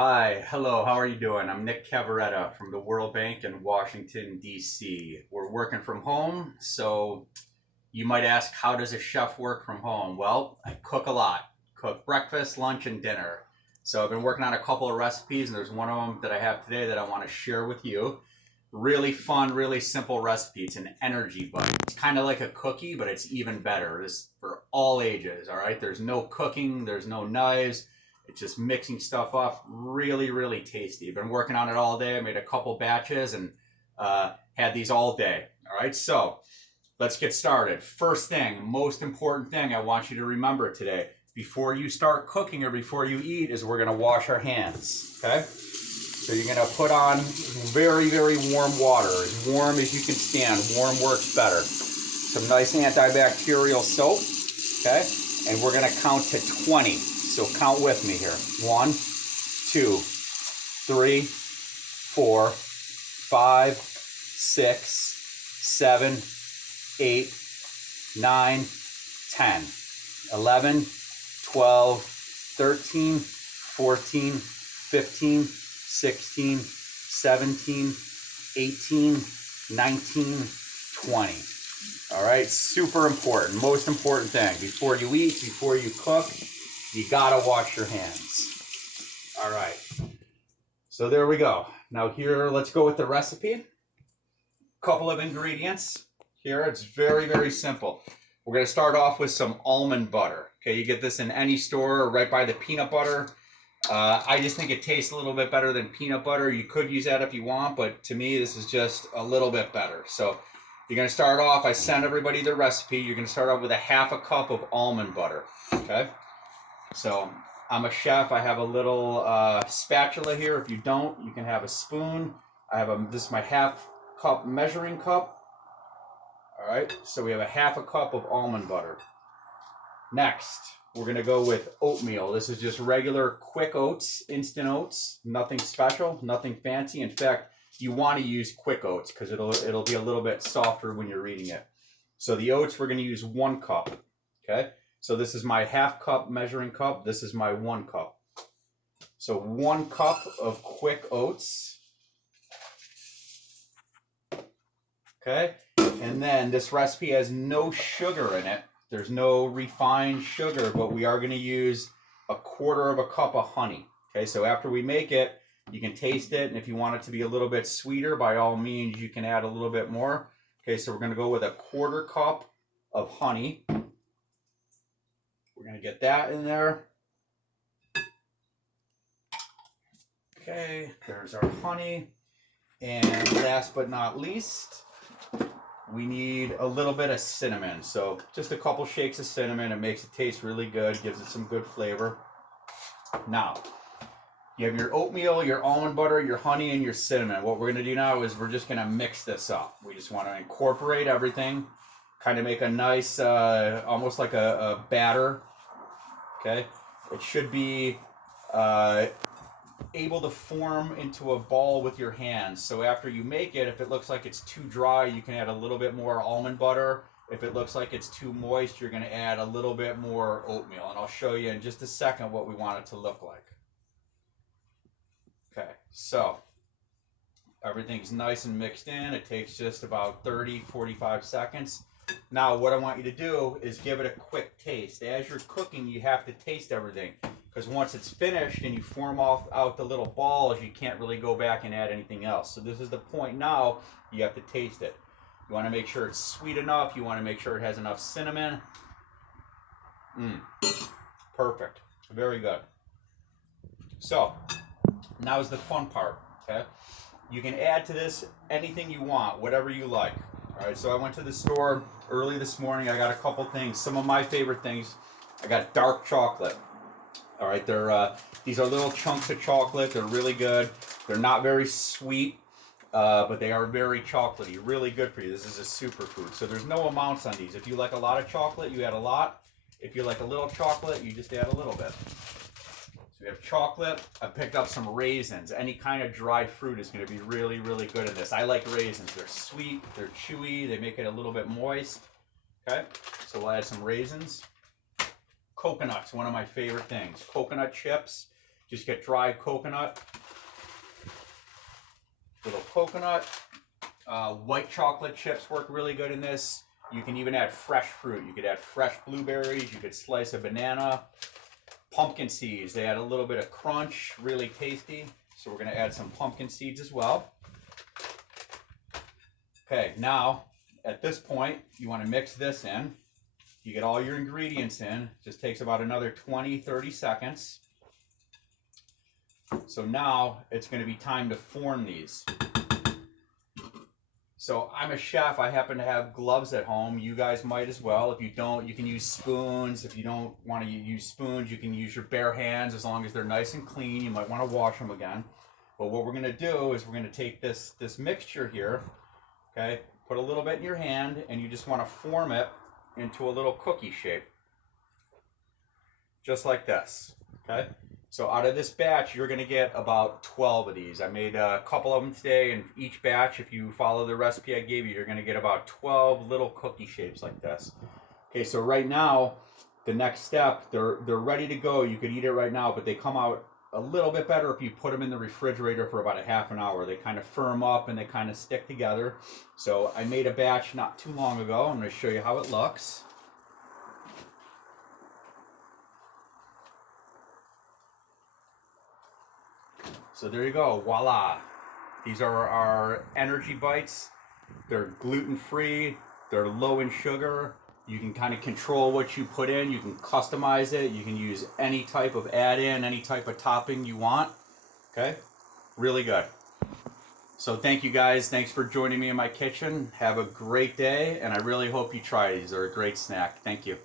Hi, hello, how are you doing? I'm Nick Cavaretta from the World Bank in Washington, D.C. We're working from home, so you might ask, how does a chef work from home? Well, I cook a lot. Cook breakfast, lunch, and dinner. So I've been working on a couple of recipes, and there's one of them that I have today that I want to share with you. Really fun, really simple recipe. It's an energy bar. It's kind of like a cookie, but it's even better. It's for all ages, all right? There's no cooking, there's no knives. It's just mixing stuff up. Really, really tasty. I've been working on it all day. I made a couple batches and had these all day. All right, so let's get started. First thing, most important thing I want you to remember today before you start cooking or before you eat is we're going to wash our hands. Okay? So you're going to put on very, very warm water, as warm as you can stand. Warm works better. Some nice antibacterial soap. Okay? And we're going to count to 20. So count with me here. 1, 2, 3, 4, 5, 6, 7, 8, 9, 10, 11, 12, 13, 14, 15, 16, 17, 18, 19, 20. All right, super important. Most important thing. Before you eat, before you cook, you gotta wash your hands. All right, so there we go. Now here, let's go with the recipe. Couple of ingredients. Here, it's very, very simple. We're gonna start off with some almond butter. Okay, you get this in any store or right by the peanut butter. I just think it tastes a little bit better than peanut butter. You could use that if you want, but to me, this is just a little bit better. So you're gonna start off, I sent everybody the recipe. You're gonna start off with a half a cup of almond butter, okay? So I'm a chef. I have a little spatula here. If you don't, you can have a spoon. This is my half cup measuring cup. All right, so we have a half a cup of almond butter. Next, we're gonna go with oatmeal. This is just regular quick oats, instant oats, nothing special, nothing fancy. In fact, you want to use quick oats because it'll be a little bit softer when you're eating it. So the oats, we're gonna use 1 cup, okay? So this is my half cup measuring cup. This is my 1 cup. So 1 cup of quick oats. Okay. And then this recipe has no sugar in it. There's no refined sugar, but we are going to use 1/4 cup of honey. Okay. So after we make it, you can taste it. And if you want it to be a little bit sweeter, by all means, you can add a little bit more. Okay. So we're going to go with 1/4 cup of honey. We're going to get that in there. Okay, there's our honey. And last but not least, we need a little bit of cinnamon. So just a couple shakes of cinnamon. It makes it taste really good, gives it some good flavor. Now, you have your oatmeal, your almond butter, your honey, and your cinnamon. What we're going to do now is we're just going to mix this up. We just want to incorporate everything, kind of make a nice, almost like a batter. Okay, it should be able to form into a ball with your hands. So after you make it, if it looks like it's too dry, you can add a little bit more almond butter. If it looks like it's too moist, you're going to add a little bit more oatmeal. And I'll show you in just a second what we want it to look like. Okay, so everything's nice and mixed in. It takes just about 30-45 seconds. Now, what I want you to do is give it a quick taste. As you're cooking, you have to taste everything. Because once it's finished and you form out the little balls, you can't really go back and add anything else. So this is the point now, you have to taste it. You want to make sure it's sweet enough. You want to make sure it has enough cinnamon. Perfect. Very good. So, now is the fun part, okay? You can add to this anything you want, whatever you like. All right, so I went to the store early this morning. I got a couple things. Some of my favorite things. I got dark chocolate. All right, these are little chunks of chocolate. They're really good. They're not very sweet, but they are very chocolatey. Really good for you. This is a superfood. So there's no amounts on these. If you like a lot of chocolate, you add a lot. If you like a little chocolate, you just add a little bit. So we have chocolate. I picked up some raisins. Any kind of dried fruit is going to be really, really good in this. I like raisins. They're sweet. They're chewy. They make it a little bit moist. Okay, so we'll add some raisins. Coconuts, one of my favorite things. Coconut chips. Just get dry coconut, little coconut. White chocolate chips work really good in this. You can even add fresh fruit. You could add fresh blueberries. You could slice a banana. Pumpkin seeds. They add a little bit of crunch. Really tasty. So we're going to add some pumpkin seeds as well. Okay, now at this point, you want to mix this in. You get all your ingredients in. Just takes about another 20-30 seconds. So now it's going to be time to form these. So I'm a chef. I happen to have gloves at home. You guys might as well. If you don't, you can use spoons. If you don't want to use spoons, you can use your bare hands as long as they're nice and clean. You might want to wash them again. But what we're going to do is we're going to take this mixture here, okay, put a little bit in your hand, and you just want to form it into a little cookie shape. Just like this, okay? So out of this batch, you're going to get about 12 of these. I made a couple of them today, and each batch, if you follow the recipe I gave you, you're going to get about 12 little cookie shapes like this. Okay, so right now, the next step, they're ready to go. You could eat it right now, but they come out a little bit better if you put them in the refrigerator for about a half an hour. They kind of firm up and they kind of stick together. So I made a batch not too long ago. I'm going to show you how it looks. So there you go, voila. These are our energy bites. They're gluten-free, they're low in sugar. You can kind of control what you put in, you can customize it, you can use any type of add-in, any type of topping you want, okay? Really good. So thank you guys, thanks for joining me in my kitchen. Have a great day, and I really hope you try these. They're a great snack. Thank you.